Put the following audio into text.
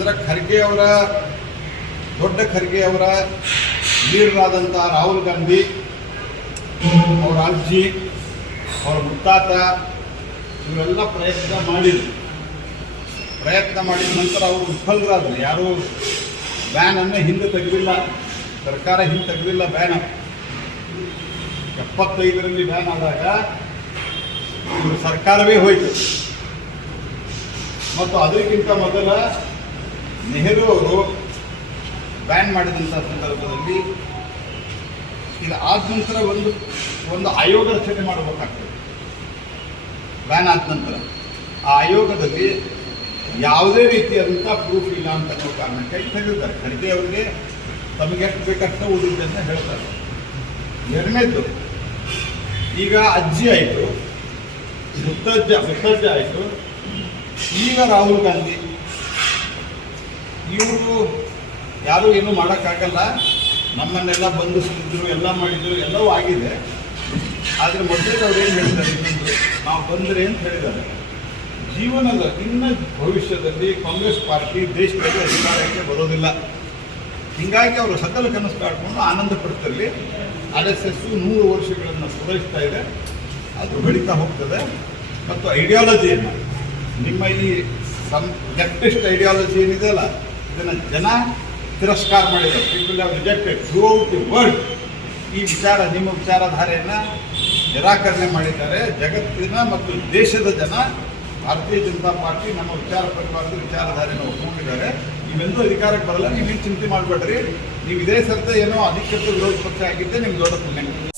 ಅಂದ್ರೆ ಖರ್ಗೆ ಅವರ, ದೊಡ್ಡ ಖರ್ಗೆ ಅವರ ಲೀಡರಾದಂಥ ರಾಹುಲ್ ಗಾಂಧಿ, ಅವರ ಅಜ್ಜಿ, ಅವರ ಮುತ್ತಾತ, ಇವರೆಲ್ಲ ಪ್ರಯತ್ನ ಮಾಡಿದ್ರು. ಪ್ರಯತ್ನ ಮಾಡಿದ ನಂತರ ಅವರು ವಿಫಲರಾದರು. ಯಾರೂ ಬ್ಯಾನನ್ನು ಹಿಂದೆ ತೆಗೆದಿಲ್ಲ. ಸರ್ಕಾರ ಹಿಂದೆ ತೆಗೆದಿಲ್ಲ ಬ್ಯಾನ್. ಎಪ್ಪತ್ತೈದರಲ್ಲಿ ಬ್ಯಾನ್ ಆದಾಗ ಇವರು ಸರ್ಕಾರವೇ ಹೋಯಿತು. ಮತ್ತು ಅದಕ್ಕಿಂತ ಮೊದಲ ನೆಹರು ಅವರು ಬ್ಯಾನ್ ಮಾಡಿದಂಥ ಸಂದರ್ಭದಲ್ಲಿ ಇದು ಆದ ನಂತರ ಒಂದು ಒಂದು ಆಯೋಗ ರಚನೆ ಮಾಡಬೇಕಾಗ್ತದೆ. ಬ್ಯಾನ್ ಆದ ನಂತರ. ಆ ಆಯೋಗದಲ್ಲಿ ಯಾವುದೇ ರೀತಿಯಾದಂಥ ಪ್ರೂಫ್ ಇಲ್ಲ ಅಂತ ಅನ್ನೋ ಕಾರಣಕ್ಕಾಗಿ ತೆಗೆದಿದ್ದಾರೆ ಖರ್ಗೆ ಅವರಿಗೆ ತಮಗೆ ಎಷ್ಟು ಬೇಕಷ್ಟು ಉಳಿದಿದೆ ಅಂತ ಹೇಳ್ತಾರೆ. ಎರಡನೇದು ಈಗ ಅಜ್ಜಿ ಆಯಿತು. ಮುತ್ತಜ್ಜ ಮುತ್ತಜ್ಜ ಆಯಿತು. ಈಗ ರಾಹುಲ್ ಗಾಂಧಿ ಇವರು ಯಾರೂ ಏನೂ ಮಾಡೋಕ್ಕಾಗಲ್ಲ. ನಮ್ಮನ್ನೆಲ್ಲ ಬಂಧಿಸಿದ್ರು, ಎಲ್ಲ ಮಾಡಿದ್ರು, ಎಲ್ಲವೂ ಆಗಿದೆ. ಆದರೆ ಮೊದಲೇ ಅವ್ರು ಏನು ಹೇಳ್ತಾರೆ ಇನ್ನೊಂದು? ನಾವು ಬಂದರೆ ಅಂತ ಹೇಳಿದ್ದಾರೆ? ಜೀವನದ, ಇನ್ನ ಭವಿಷ್ಯದಲ್ಲಿ ಕಾಂಗ್ರೆಸ್ ಪಾರ್ಟಿ ದೇಶದಲ್ಲಿ ಅಧಿಕಾರಕ್ಕೆ ಬರೋದಿಲ್ಲ. ಹೀಗಾಗಿ ಅವರು ಸಕಲ ಕನಸು ಕಾಡ್ಕೊಂಡು ಆನಂದ ಪಡ್ತಿರಲಿ ಆರ್ ಎಸ್ ಎಸ್ ನೂರು ವರ್ಷಗಳನ್ನು ಪೂರೈಸ್ತಾ ಇದೆ. ಅದು ಬೆಳೀತಾ ಹೋಗ್ತದೆ. ಮತ್ತು ಐಡಿಯಾಲಜಿಯನ್ನು ನಿಮ್ಮ ಈ ಸಂ ಲೆಫ್ಟಿಸ್ಟ್ ಐಡಿಯಾಲಜಿ ಏನಿದೆಯಲ್ಲ ಇದನ್ನು ಜನ ತಿರಸ್ಕಾರ ಮಾಡಿದ್ದಾರೆ people have rejected throughout the world ಈ ವಿಚಾರ, ನಿಮ್ಮ ವಿಚಾರಧಾರೆಯನ್ನು ನಿರಾಕರಣೆ ಮಾಡಿದ್ದಾರೆ. ಜಗತ್ತಿನ ಮತ್ತು ದೇಶದ ಜನ ಭಾರತೀಯ ಜನತಾ ಪಾರ್ಟಿ ನಮ್ಮ ವಿಚಾರ ಪರಿವಾರದ ವಿಚಾರಧಾರೆಯನ್ನು ಒಪ್ಕೊಂಡಿದ್ದಾರೆ. ನೀವೆಂದೂ ಅಧಿಕಾರಕ್ಕೆ ಬರಲ್ಲ ನೀವು ಚಿಂತೆ ಮಾಡಬೇಡ್ರಿ. ನೀವು ಇದೇ ಸರ್ತ ಏನೋ ಅಧಿಕೃತ ವಿರೋಧ ಪಕ್ಷ ಆಗಿದ್ದೆ ನಿಮ್ಗೆ ದೊಡ್ಡ ಪುಣ್ಯ.